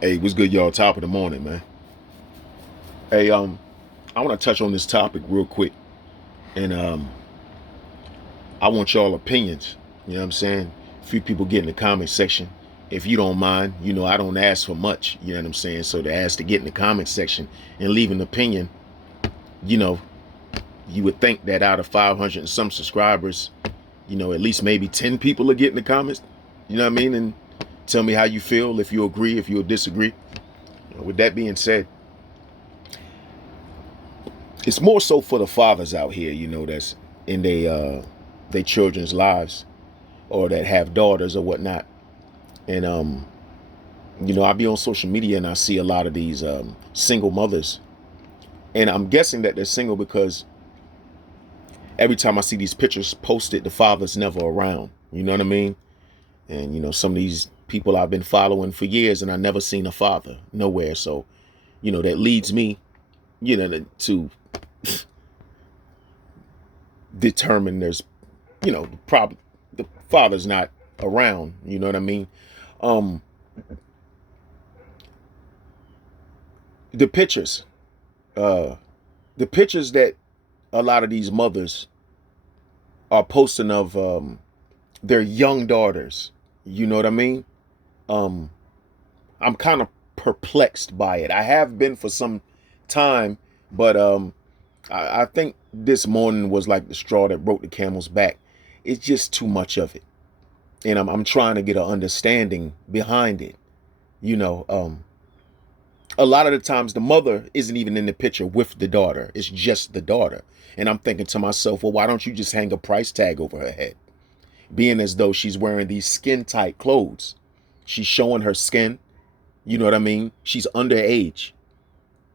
Hey, what's good, y'all? Top of the morning, man. Hey, I want to touch on this topic real quick, and I want y'all opinions. You know what I'm saying? A few people get in the comment section. If you don't mind, I don't ask for much. You know what I'm saying? So to ask to get in the comment section and leave an opinion, you know, you would think that out of 500 and some subscribers, at least maybe 10 people will get in the comments. You know what I mean? And tell me how you feel, if you agree, if you disagree. With that being said, it's more so for the fathers out here, that's in their children's lives, or that have daughters or whatnot. And I be on social media and I see a lot of these single mothers, and I'm guessing that they're single because every time I see these pictures posted, the father's never around. You know what I mean? And some of these people I've been following for years, and I never seen a father nowhere. So, that leads me, to determine there's, probably the father's not around. You know what I mean? Um, the pictures, uh, the pictures that a lot of these mothers are posting of their young daughters. You know what I mean? Um, I'm kind of perplexed by it. I have been for some time, but I think this morning was like the straw that broke the camel's back. It's just too much of it, and I'm trying to get an understanding behind it. You know, a lot of the times the mother isn't even in the picture with the daughter. It's just the daughter, and I'm thinking to myself, well, why don't you just hang a price tag over her head, being as though she's wearing these skin tight clothes. She's showing her skin. You know what I mean? She's underage.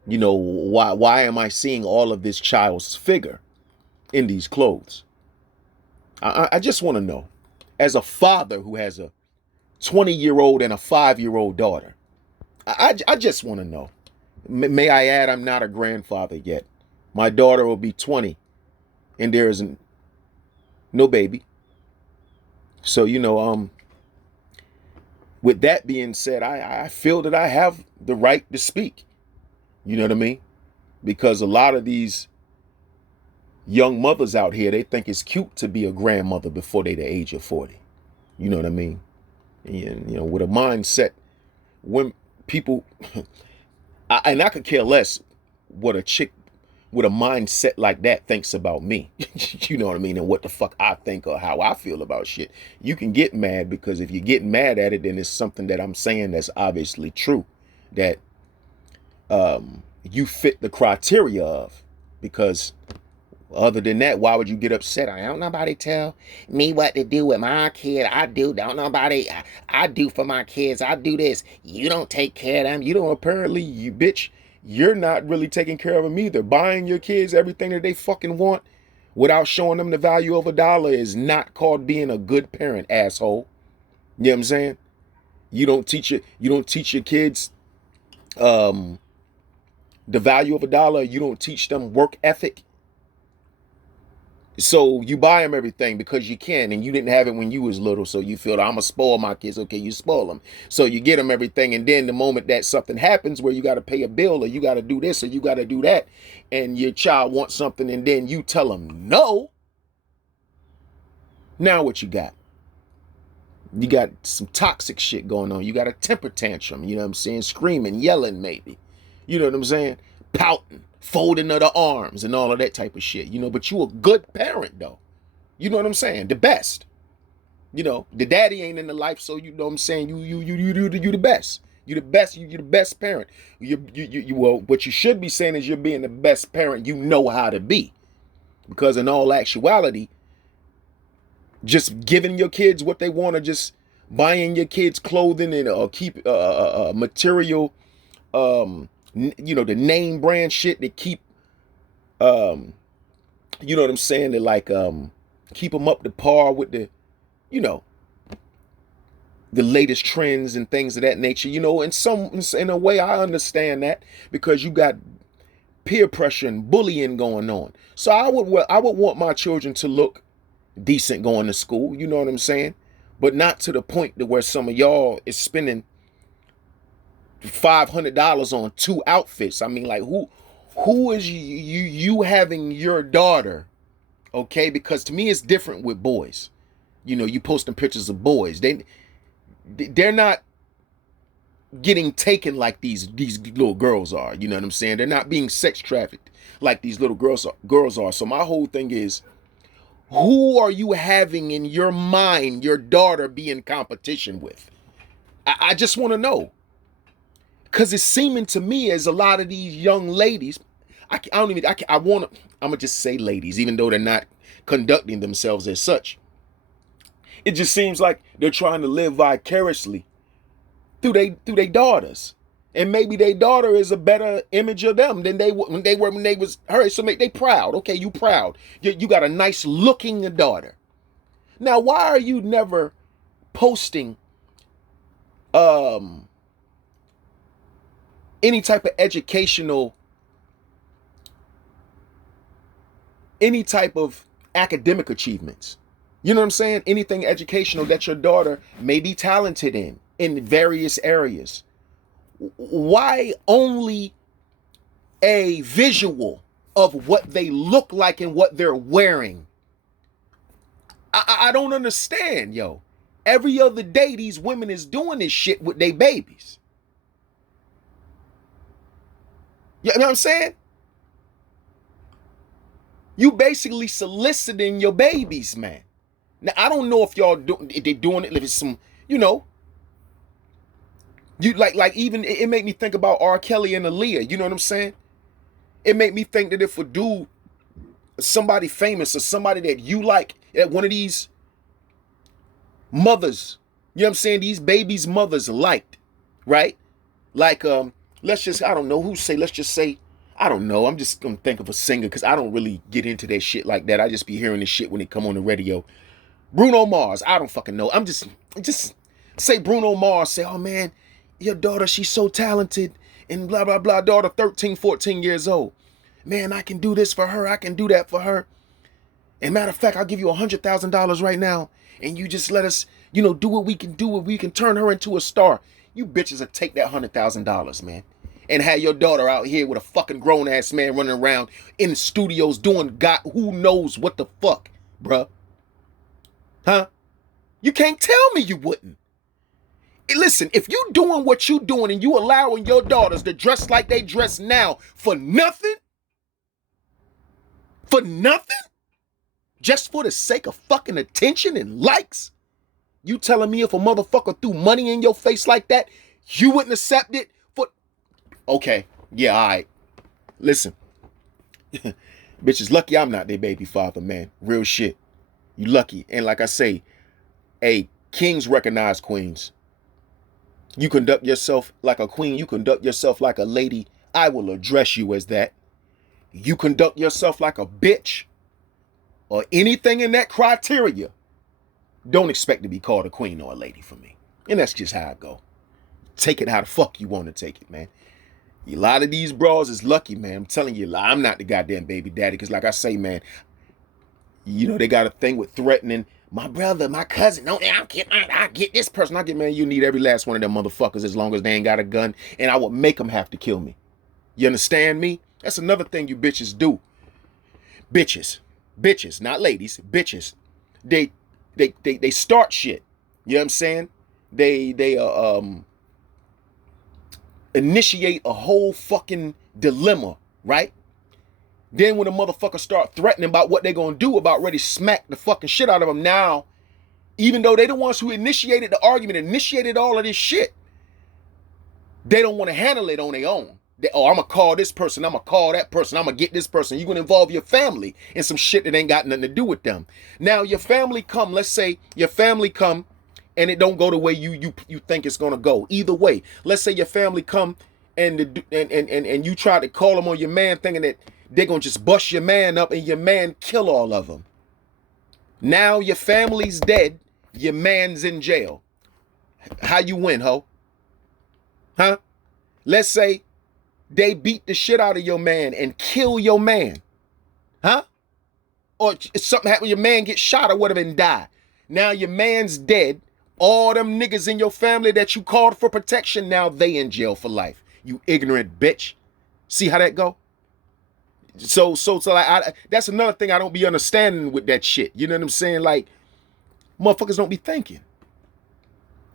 Why am I seeing all of this child's figure in these clothes? I just want to know, as a father who has a 20-year-old and a 5-year-old daughter, I just want to know. May I add, I'm not a grandfather yet. My daughter will be 20 and there is no baby. So, with that being said, I feel that I have the right to speak. You know what I mean? Because a lot of these young mothers out here, they think it's cute to be a grandmother before they the age of 40. You know what I mean? And, with a mindset, when people, and I could care less what a chick with a mindset like that thinks about me. You know what I mean? And what the fuck I think or how I feel about shit. You can get mad, because if you get mad at it, then it's something that I'm saying that's obviously true, that you fit the criteria of. Because other than that, why would you get upset? I don't nobody tell me what to do with my kid. I do. Don't nobody. I do for my kids. I do this. You don't take care of them. You don't. Apparently, you bitch. You're not really taking care of them either. Buying your kids everything that they fucking want without showing them the value of a dollar is not called being a good parent, asshole. You know what I'm saying? You don't teach your kids the value of a dollar. You don't teach them work ethic. So you buy them everything because you can, and you didn't have it when you was little, so you feel, I'm gonna spoil my kids. Okay, you spoil them, so you get them everything, and then the moment that something happens where you got to pay a bill, or you got to do this, or you got to do that, and your child wants something, and then you tell them no. Now what you got? You got some toxic shit going on. You got a temper tantrum. You know what I'm saying? Screaming, yelling, maybe. You know what I'm saying? Pouting, folding of the arms, and all of that type of shit. But you a good parent though. You know what I'm saying? The best. The daddy ain't in the life, so you know what I'm saying. You the best. You the best. You the best parent. Well, what you should be saying is you're being the best parent you know how to be, because in all actuality, just giving your kids what they want, or just buying your kids clothing and keep material, the name brand shit that keep, you know what I'm saying, that like keep them up to par with the, you know, the latest trends and things of that nature. In a way, I understand that, because you got peer pressure and bullying going on. So I would want my children to look decent going to school. You know what I'm saying? But not to the point to where some of y'all is spending $500 on 2 outfits. I mean, like, who is you having your daughter? Okay, because to me it's different with boys. You know, you posting pictures of boys. They're not getting taken like these little girls are. You know what I'm saying? They're not being sex trafficked like these little girls are. So my whole thing is, who are you having in your mind your daughter be in competition with? I just want to know. Because it's seeming to me as a lot of these young ladies, I'm gonna just say ladies, even though they're not conducting themselves as such. It just seems like they're trying to live vicariously through they daughters. And maybe their daughter is a better image of them than they were when they was her. So they proud. Okay, you proud. You got a nice looking daughter. Now, why are you never posting any type of educational, any type of academic achievements? You know what I'm saying? Anything educational that your daughter may be talented in various areas. Why only a visual of what they look like and what they're wearing? I don't understand, yo. Every other day, these women is doing this shit with their babies. You know what I'm saying? You basically soliciting your babies, man. Now, I don't know if y'all if they're doing it, if it's some, you know, you like even it made me think about R. Kelly and Aaliyah. You know what I'm saying? It made me think that if a dude, somebody famous or somebody that you like, at one of these mothers, you know what I'm saying, these babies' mothers liked, right? Like, let's just say, I don't know. I'm just gonna think of a singer because I don't really get into that shit like that. I just be hearing this shit when it come on the radio. Bruno Mars, I don't fucking know. I'm just say Bruno Mars, say, oh man, your daughter, she's so talented and blah, blah, blah. Daughter 13, 14 years old. Man, I can do this for her. I can do that for her. And matter of fact, I'll give you $100,000 right now. And you just let us, you know, do what we can do. We can turn her into a star. You bitches will take that $100,000, man. And have your daughter out here with a fucking grown ass man running around in the studios doing God who knows what the fuck, bruh. Huh? You can't tell me you wouldn't. Listen, if you doing what you doing and you allowing your daughters to dress like they dress now for nothing, just for the sake of fucking attention and likes, you telling me if a motherfucker threw money in your face like that, you wouldn't accept it for... Okay, yeah, all right. Listen, bitches, lucky I'm not their baby father, man. Real shit. You lucky. And like I say, hey, kings recognize queens. You conduct yourself like a queen. You conduct yourself like a lady. I will address you as that. You conduct yourself like a bitch or anything in that criteria, don't expect to be called a queen or a lady for me. And that's just how I go. Take it how the fuck you want to take it, man. A lot of these bras is lucky, man. I'm telling you, I'm not the goddamn baby daddy. Because like I say, man, you know, they got a thing with threatening my brother, my cousin. No, I get this person. I get, man, you need every last one of them motherfuckers as long as they ain't got a gun. And I would make them have to kill me. You understand me? That's another thing you bitches do. Bitches, not ladies, bitches. They start shit. You know what I'm saying? They initiate a whole fucking dilemma, right? Then when a motherfucker start threatening about what they gonna do, about ready to smack the fucking shit out of them now, even though they the ones who initiated the argument, initiated all of this shit, they don't want to handle it on their own. I'm going to call this person. I'm going to call that person. I'm going to get this person. You're going to involve your family in some shit that ain't got nothing to do with them. Now, your family come. Let's say your family come and it don't go the way you think it's going to go. Either way, let's say your family come and you try to call them on your man thinking that they're going to just bust your man up and your man kill all of them. Now, your family's dead. Your man's in jail. How you win, ho? Huh? Let's say they beat the shit out of your man and kill your man. Huh? Or something happened, your man gets shot or whatever and die. Now your man's dead. All them niggas in your family that you called for protection, now they in jail for life. You ignorant bitch. See how that go? So like, that's another thing I don't be understanding with that shit. You know what I'm saying? Like, motherfuckers don't be thinking.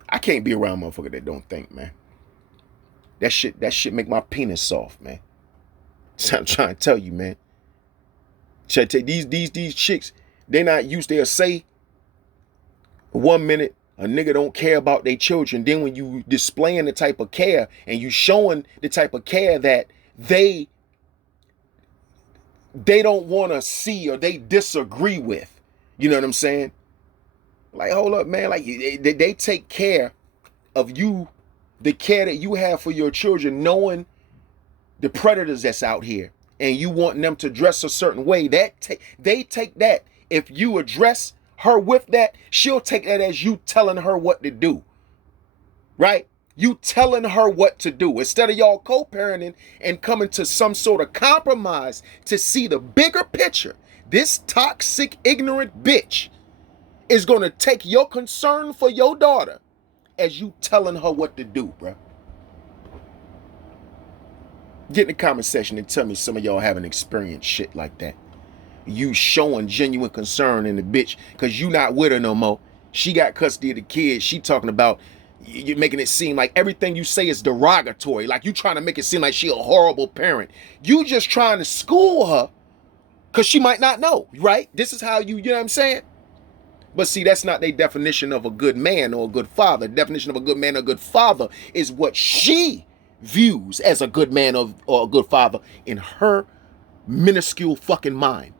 I can't be around motherfuckers that don't think, man. That shit make my penis soft, man. So I'm trying to tell you, man. These chicks, they not used. They'll say 1 minute a nigga don't care about their children. Then when you displaying the type of care and you showing the type of care that they don't want to see or they disagree with, you know what I'm saying? Like, hold up, man. Like, they take care of you, the care that you have for your children, knowing the predators that's out here, and you want them to dress a certain way. They take that. If you address her with that, she'll take that as you telling her what to do. Right? You telling her what to do. Instead of y'all co-parenting and coming to some sort of compromise to see the bigger picture, this toxic, ignorant bitch is going to take your concern for your daughter as you telling her what to do, bro. Get in the comment section and tell me some of y'all haven't experienced shit like that. You showing genuine concern in the bitch because you not with her no more. She got custody of the kids. She talking about you making it seem like everything you say is derogatory. Like you trying to make it seem like she a horrible parent. You just trying to school her because she might not know, right? This is how you know what I'm saying? But see, that's not their definition of a good man or a good father. The definition of a good man or a good father is what she views as a good man or a good father in her minuscule fucking mind.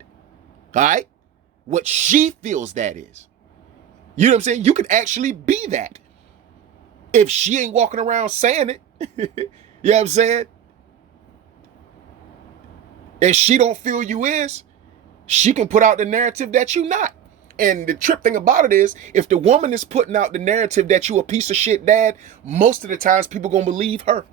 All right? What she feels that is. You know what I'm saying? You can actually be that. If she ain't walking around saying it. You know what I'm saying? And she don't feel you is, she can put out the narrative that you not. And the trip thing about it is, if the woman is putting out the narrative that you a piece of shit dad, most of the times people gonna believe her.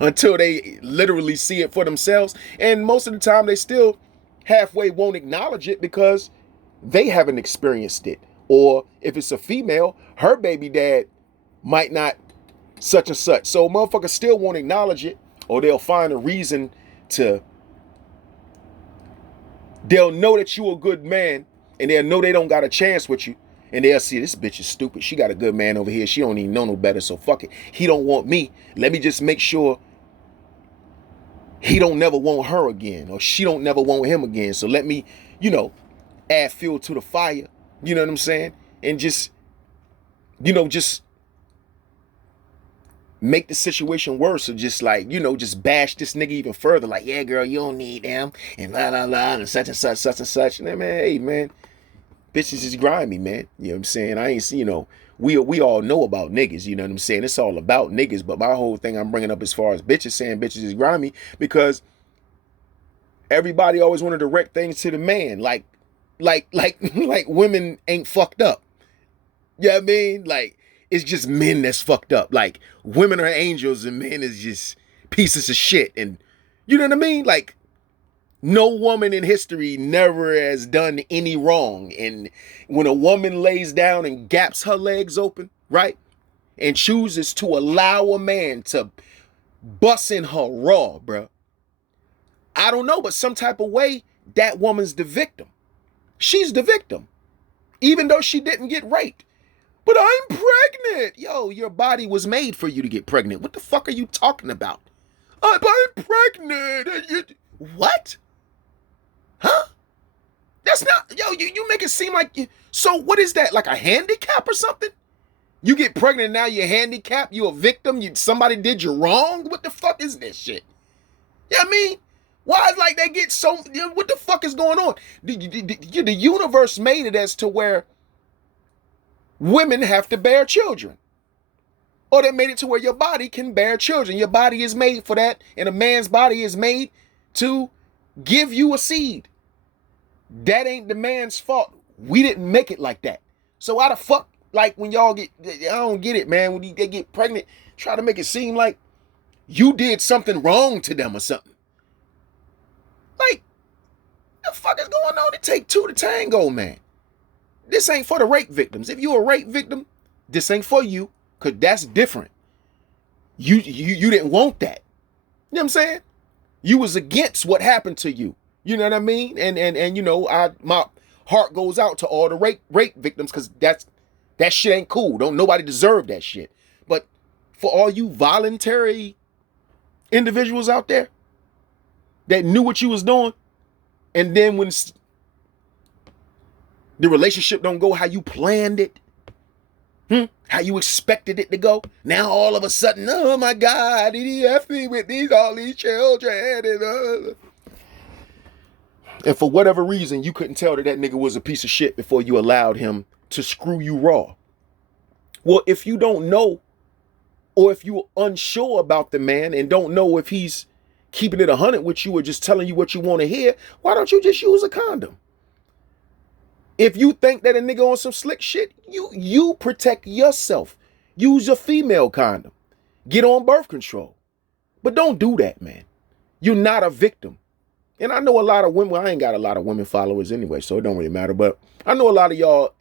Until they literally see it for themselves. And most of the time they still halfway won't acknowledge it because they haven't experienced it. Or if it's a female, her baby dad might not such and such. So motherfuckers still won't acknowledge it, or they'll find a reason to. They'll know that you a good man, and they'll know they don't got a chance with you. And they'll see, this bitch is stupid. She got a good man over here. She don't even know no better, so fuck it. He don't want me. Let me just make sure he don't never want her again, or she don't never want him again. So let me, add fuel to the fire. You know what I'm saying? And just make the situation worse, or just like, just bash this nigga even further. Like, yeah, girl, you don't need them, and blah, blah, blah, and such and such, such and such. And then, man, hey, man, bitches is grimy, man. You know what I'm saying? I ain't, we all know about niggas, you know what I'm saying? It's all about niggas, but my whole thing I'm bringing up as far as bitches saying bitches is grimy, because everybody always want to direct things to the man, like women ain't fucked up. You know what I mean? Like, it's just men that's fucked up. Like, women are angels and men is just pieces of shit. And you know what I mean? Like, no woman in history never has done any wrong. And when a woman lays down and gaps her legs open, right, and chooses to allow a man to bust in her raw, bro, I don't know, but some type of way, that woman's the victim. She's the victim, even though she didn't get raped. But I'm pregnant. Yo, your body was made for you to get pregnant. What the fuck are you talking about? I'm pregnant. What? Huh? That's not, you make it seem like, so what is that, like a handicap or something? You get pregnant and now you're handicapped, you a victim, somebody did you wrong? What the fuck is this shit? You know what I mean? Why is like they get so, what the fuck is going on? The universe made it as to where women have to bear children. Or they made it to where your body can bear children. Your body is made for that, and a man's body is made to give you a seed. That ain't the man's fault. We didn't make it like that. So why the fuck, like when y'all I don't get it, man. When they get pregnant, try to make it seem like you did something wrong to them or something. Like, the fuck is going on? It take two to tango, man. This ain't for the rape victims. If you're a rape victim, this ain't for you, because that's different. You didn't want that. You know what I'm saying? You was against what happened to you. You know what I mean? And you know, my heart goes out to all the rape victims, because that shit ain't cool. Don't nobody deserve that shit. But for all you voluntary individuals out there that knew what you was doing, and then when the relationship don't go how you planned it, how you expected it to go, now all of a sudden, oh my God, he left me with all these children, and for whatever reason, you couldn't tell that nigga was a piece of shit before you allowed him to screw you raw. Well, if you don't know, or if you're unsure about the man and don't know if he's keeping it 100 with you or just telling you what you want to hear, why don't you just use a condom? If you think that a nigga on some slick shit, you protect yourself. Use your female condom. Get on birth control. But don't do that, man. You're not a victim. And I know a lot of women, well, I ain't got a lot of women followers anyway, so it don't really matter. But I know a lot of y'all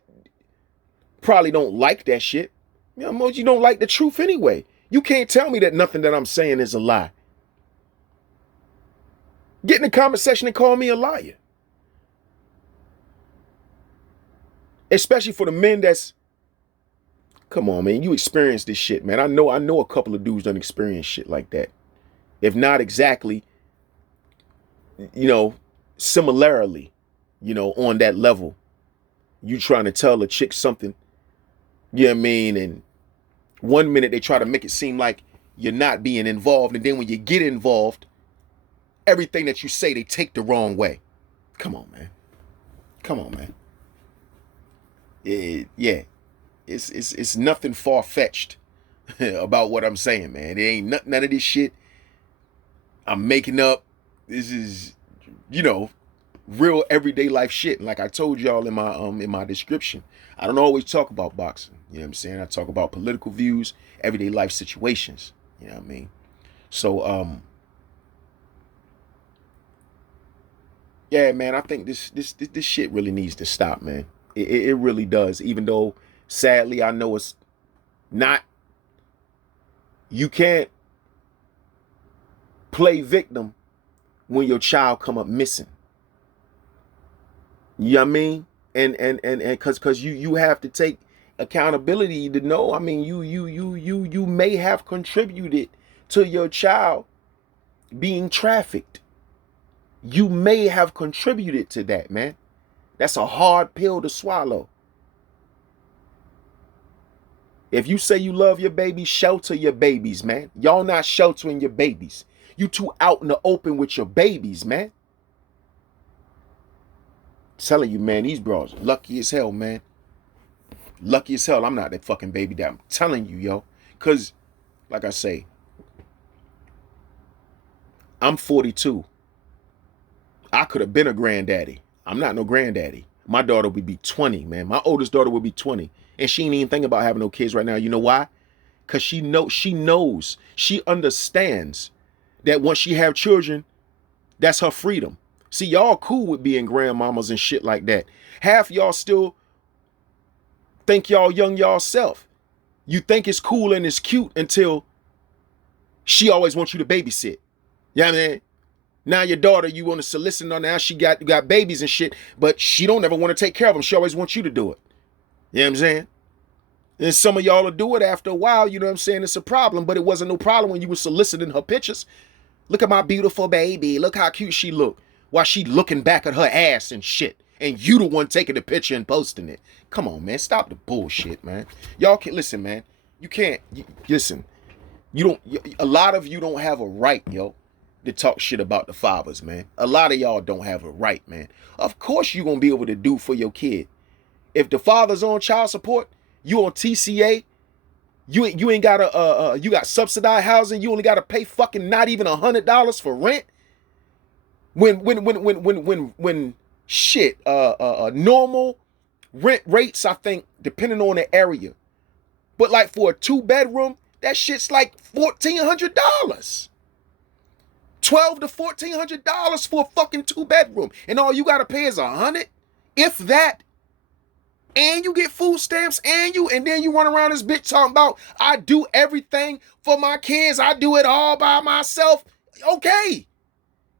probably don't like that shit. You know, most you don't like the truth anyway. You can't tell me that nothing that I'm saying is a lie. Get in the comment section and call me a liar. Especially for the men that's, come on, man, you experience this shit, man. I know a couple of dudes done experience shit like that. If not exactly, you know, similarly, you know, on that level. You trying to tell a chick something, you know what I mean? And 1 minute they try to make it seem like you're not being involved. And then when you get involved, everything that you say, they take the wrong way. Come on, man. Come on, man. Yeah. It's nothing far-fetched about what I'm saying, man. It ain't none of this shit I'm making up. This is, you know, real everyday life shit. And like I told y'all in my description, I don't always talk about boxing. You know what I'm saying? I talk about political views, everyday life situations. You know what I mean? So yeah, man, I think this shit really needs to stop, man. It really does. Even though sadly I know it's not, you can't play victim when your child come up missing. You know what I mean? And cause you have to take accountability to know. I mean, you may have contributed to your child being trafficked. You may have contributed to that, man. That's a hard pill to swallow. If you say you love your baby, shelter your babies, man. Y'all not sheltering your babies. You too out in the open with your babies, man. I'm telling you, man, these bros lucky as hell, man. Lucky as hell I'm not that fucking baby dad. I'm telling you, yo. Because, like I say, I'm 42. I could have been a granddaddy. I'm not no granddaddy. My daughter would be 20, man. My oldest daughter would be 20. And she ain't even thinking about having no kids right now. You know why? Because she knows, she understands that once she have children, that's her freedom. See, y'all cool with being grandmamas and shit like that. Half y'all still think y'all young y'all self. You think it's cool and it's cute until she always wants you to babysit. You know what I mean? Now your daughter, you want to solicit on, now she got babies and shit, but she don't ever want to take care of them. She always wants you to do it. You know what I'm saying? And some of y'all will do it after a while, you know what I'm saying? It's a problem, but it wasn't no problem when you were soliciting her pictures. Look at my beautiful baby. Look how cute she look. While she looking back at her ass and shit. And you the one taking the picture and posting it. Come on, man. Stop the bullshit, man. Y'all can't, listen, man. You can't, listen. A lot of you don't have a right, yo, to talk shit about the fathers, man. A lot of y'all don't have a right, man. Of course you gonna be able to do for your kid. If the father's on child support, you on TCA, you ain't got you got subsidized housing, you only gotta pay fucking not even $100 for rent. When shit, normal rent rates, I think, depending on the area. But like for a 2-bedroom, that shit's like $1,400. $1,200 to $1,400 for a fucking 2-bedroom. And all you gotta pay is $100, if that. and you get food stamps, and then you run around this bitch talking about, I do everything for my kids, I do it all by myself. Okay.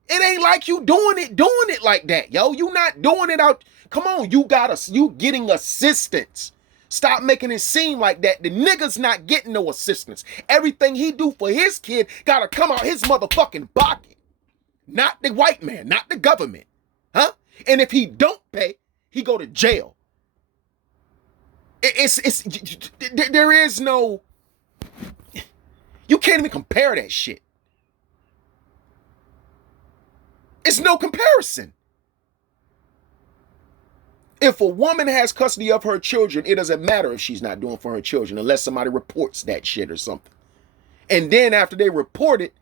It ain't like you doing it like that, yo. You not doing it out. Come on, you getting assistance. Stop making it seem like that. The nigga's not getting no assistance. Everything he do for his kid gotta come out his motherfucking pocket. Not the white man, not the government. Huh? And if he don't pay, he go to jail. There is no, you can't even compare that shit. It's no comparison. If a woman has custody of her children, it doesn't matter if she's not doing for her children unless somebody reports that shit or something. And then after they report it,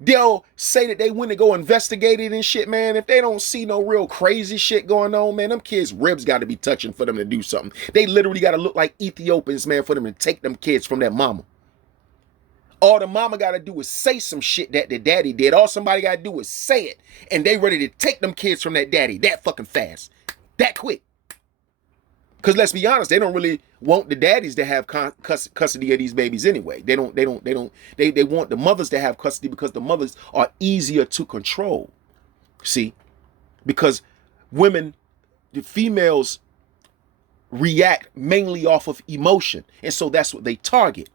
they'll say that they went to go investigate it and shit, man. If they don't see no real crazy shit going on, man, them kids' ribs got to be touching for them to do something. They literally got to look like Ethiopians, man, for them to take them kids from that mama. All the mama got to do is say some shit that the daddy did. All somebody got to do is say it. And they ready to take them kids from that daddy that fucking fast. That quick. Because let's be honest, they don't really want the daddies to have custody of these babies anyway. They want the mothers to have custody because the mothers are easier to control. See? Because women, the females react mainly off of emotion. And so that's what they target.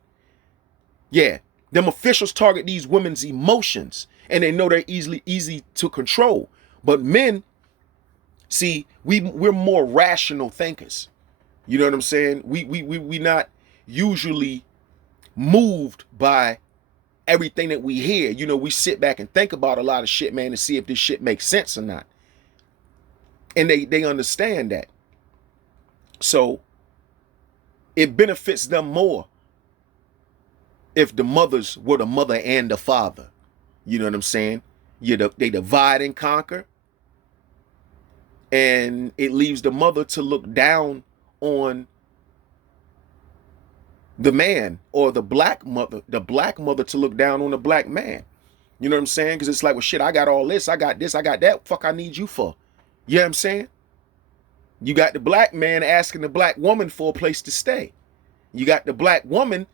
Yeah. Them officials target these women's emotions, and they know they're easy to control. But men, see, we're more rational thinkers. You know what I'm saying? We not usually moved by everything that we hear. You know, we sit back and think about a lot of shit, man, to see if this shit makes sense or not. And they understand that. So it benefits them more if the mothers were the mother and the father. You know what I'm saying? They divide and conquer. And it leaves the mother to look down on the man, or the black mother to look down on the black man. You know what I'm saying? Because it's like, well, shit, I got all this, I got that. Fuck, I need you for. You know what I'm saying? You got the black man asking the black woman for a place to stay. You got the black woman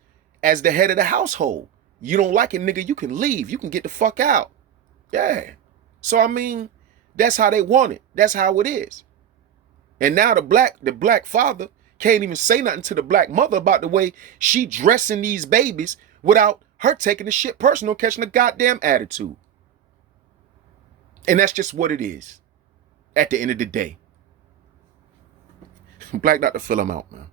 as the head of the household. You don't like it, nigga, you can leave. You can get the fuck out. Yeah. So, I mean, that's how they want it. That's how it is. And now the black father can't even say nothing to the black mother about the way she dressing these babies without her taking the shit personal, catching a goddamn attitude. And that's just what it is at the end of the day. Black Dr. Phil, I'm out, man.